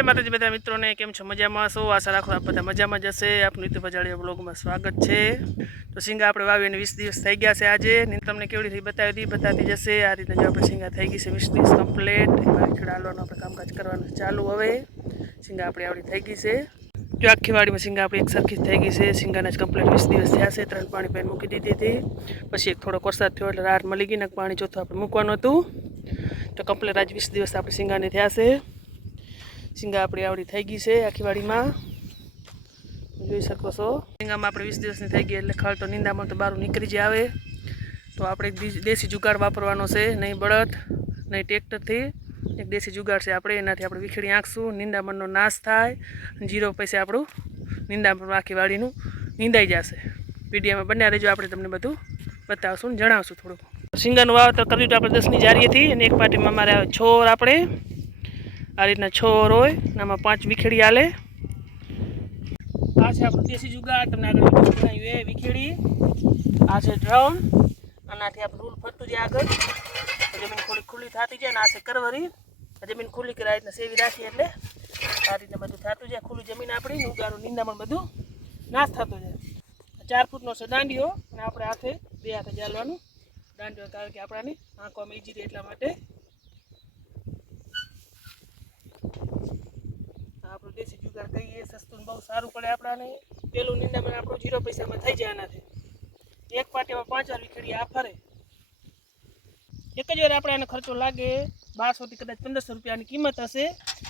જય માતાજી બધા મિત્રોને, કેમ છો? મજામાં છો આશા રાખો આપ બધા મજામાં જશે આપનું નીતિ પજાડીયા બ્લોગમાં સ્વાગત છે. તો સિંગા આપણે વાવીને વીસ દિવસ થઈ ગયા છે આજે. તમને કેવડી રીતે બતાવી હતી? બતાવી જશે. આ રીતે જો આપણે સિંગા થઈ ગઈ છે વીસ દિવસ કમ્પ્લેટ ખેડા હાલવાનું આપણે કામકાજ કરવાનું ચાલુ હવે. સિંગા આપણી આવડી થઈ ગઈ છે. જો આખી વાડીમાં સિંગા આપણી એક સરખી થઈ ગઈ છે. સિંગાના જ કમ્પ્લેટ વીસ દિવસ થયા છે. ત્રણ પાણી પાણી મૂકી દીધી હતી. પછી એક થોડોક વરસાદ થયો એટલે રાત મળી ગઈ ને પાણી ચોથું આપણે મૂકવાનું હતું. તો કમ્પ્લેટ આજ વીસ દિવસ આપણે સિંગાને થયા છે. સિંગા આપણી આવડી થઈ ગઈ છે આખી વાડીમાં. જોઈ શકો છો. સિંગામાં આપણે વીસ દિવસની થઈ ગઈ એટલે ખળ તો નિંદામાં તો બહાર નીકળી જ આવે. તો આપણે દેશી જુગાડ વાપરવાનો છે, નહીં બળદ, નહીં ટ્રેક્ટરથી. એક દેશી જુગાડ છે આપણે, એનાથી આપણે વીખડી આંખશું, નિંદામણનો નાશ થાય જીરો પૈસે આપણું નિંદામણ આખી વાડીનું નિંદાઈ જશે. વિડીયોમાં બન્યા રહેજો, આપણે તમને બધું બતાવશું જણાવશું થોડુંક. સિંગાનું વાવતર કર્યું તો આપણે દસની જારીએથી, અને એક પાટીમાં મારે આવે છોર આપણે આ રીતના છોર હોય અને આમાં પાંચ વિખેડી આલે. આ છે આપણું દેશી જુગાડ તમને આગળ એ વિખેડી. આ છે ડ્રોન આનાથી આપણે રૂલ ફરતું જાય આગળ. જમીન ખુલ્લી ખુલ્લી થતી જાય અને આ છે કરવરી. જમીન ખુલ્લી કરી આ રીતના સેવી રાખી એટલે આ રીતના બધું થતું જાય, ખુલ્લી જમીન આપણી ઉગારું નિંદામણ બધું નાશ થતું જાય. ચાર ફૂટનો છે દાંડીઓ અને આપણે હાથે બે હાથે ચાલવાનું દાંડીઓ કારણ કે આપણાની આંખોમાં ઈજી રહે એટલા માટે આ આપણું જુગાડ સસ્તું બહુ સારું પડે આપણાને. પેલું નિંદામણ આપણું જીરો પૈસામાં થઈ જાય આનાથી એક પાટીમાં પાંચ વાર વીખેડી આ ફરે. એક જ વાર આપણે આનો ખર્ચો લાગે બારસોથી કદાચ પંદરસો રૂપિયાની કિંમત હશે,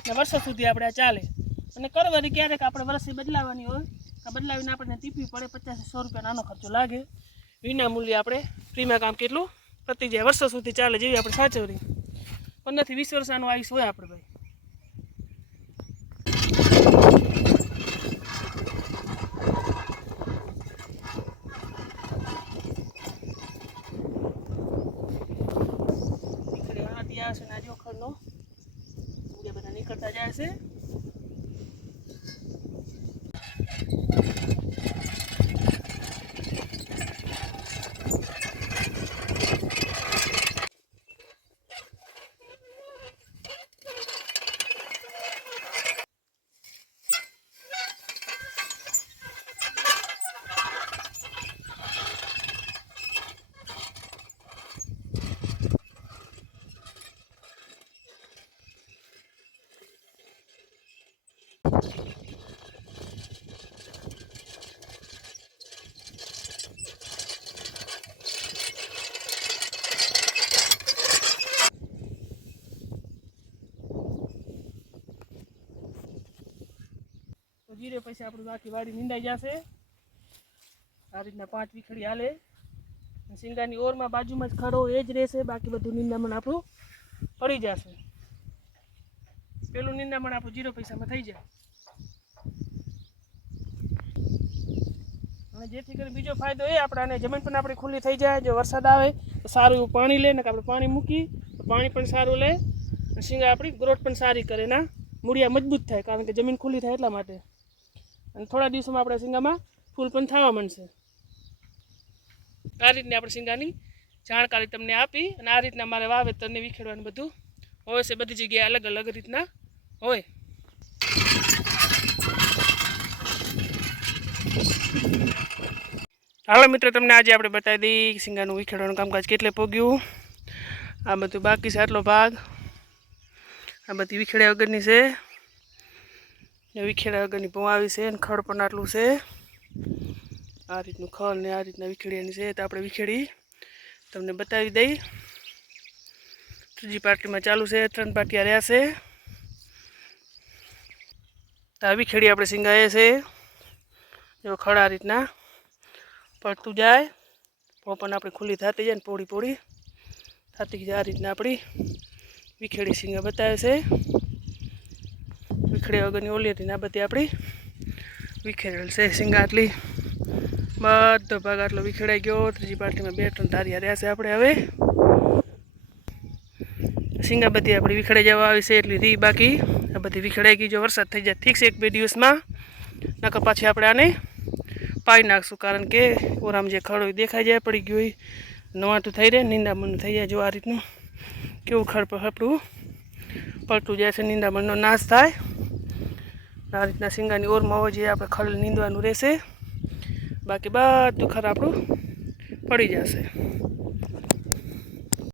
ને વર્ષો સુધી આપણે આ ચાલે. અને કરવાની ક્યારેક આપણે વર્ષે બદલાવાની હોય આ બદલાવીને આપણને ટીપવી પડે પચાસ સો રૂપિયાનો આનો ખર્ચો લાગે. વિના મૂલ્યે આપણે ફ્રીમાં કામ કેટલું? પતી જાય વર્ષો સુધી ચાલે, જેવી આપણે સાચવણી પંદરથી વીસ વર્ષ આનું આયુષ હોય આપણે ભાઈ નીકળી આ ત્યાં છે નાજો ખડનો બીજા બધા નીકળતા જાય છે. જીરે પૈસા આપણું બાકી વાડી નીંદાઈ જશે. આ રીતના પાંચ વીખડી હાલે. સિંગાની ઓરમાં બાજુમાં જ ખડો એ જ રહેશે. બાકી બધું નીંદામણ આપણું પડી જશે. પેલું નિંદામણ આપણું જીરો પૈસામાં થઈ જાય. અને જેથી કરી બીજો ફાયદો એ આપણાને, જમીન પણ આપણી ખુલ્લી થઈ જાય, જો વરસાદ આવે તો સારું એવું પાણી લે ને આપણે પાણી મૂકી, તો પાણી પણ સારું લે, અને શીંગા આપણી ગ્રોથ પણ સારી કરે, ના? મૂળિયા મજબૂત થાય, કારણ કે જમીન ખુલ્લી થાય એટલા માટે. અને થોડા દિવસોમાં આપણે શીંગામાં ફૂલ પણ થવા માંડશે. આ રીતની આપણે શીંગાની જાણકારી તમને આપી, અને આ રીતના મારે વાવેતરને વિખેડવાનું બધું. હોય છે બધી જગ્યાએ અલગ અલગ રીતના હોય હાલો મિત્રો, તમને આજે આપણે બતાવી દઈ સિંગાનું વિખેડવાનું કામકાજ કેટલે પોગ્યું. આ બધું બાકી છે, આટલો ભાગ. આ બધી વિખેડ્યા વગરની છે. વિખેડ્યા વગરની પવાવી છે અને ખડ પણ આટલું છે. આ રીતનું ખડ ને આ રીતના વિખેડિયાની છે, તો આપણે વિખેડી તમને બતાવી દઈ. ત્રીજી પાર્ટીમાં ચાલુ છે, ત્રણ પાર્ટીયા રહ્યા છે. તો આ વિખેડી આપણે સિંગાએ છે. જો ખડા રીતના પડતું જાય. પોપન આપણી ખુલ્લી થતી જાય ને પોળી પોળી. થતી જાય આ રીતના આપણી વિખેડી સિંગા બતાવે છે. વિખેડી વગરની ઓલી હતી ને આ બધી આપણી વિખેરેલ છે સિંગા આટલી. બધો ભાગ આટલો વિખેડાઈ ગયો. ત્રીજી પાર્ટીમાં બે ત્રણ તારિયા રહ્યા છે આપણે હવે. સિંગા બધી આપણી વિખેડાઈ જવા આવી છે, એટલી રી બાકી. આ બધી વિખેડાઈ ગઈ જો વરસાદ થઈ જાય, ઠીક છે એક બે દિવસમાં. નકર પાછી આપણે આને પાઈ નાખશું, કારણ કે ઓરામ જે ખડ દેખાઈ જાય, પડી ગયું હોય. નવાટું થઈ રહે, નિંદામણનું થઈ જાય જો આ રીતનું. કેવું ખડ આપણું પડતું જાય છે, નિંદામણનો નાશ થાય. આ રીતના સિંગાની ઓરમાં હોય જે આપણે ખડ નીંદવાનું રહેશે. બાકી બધું ખર આપણું પડી જશે.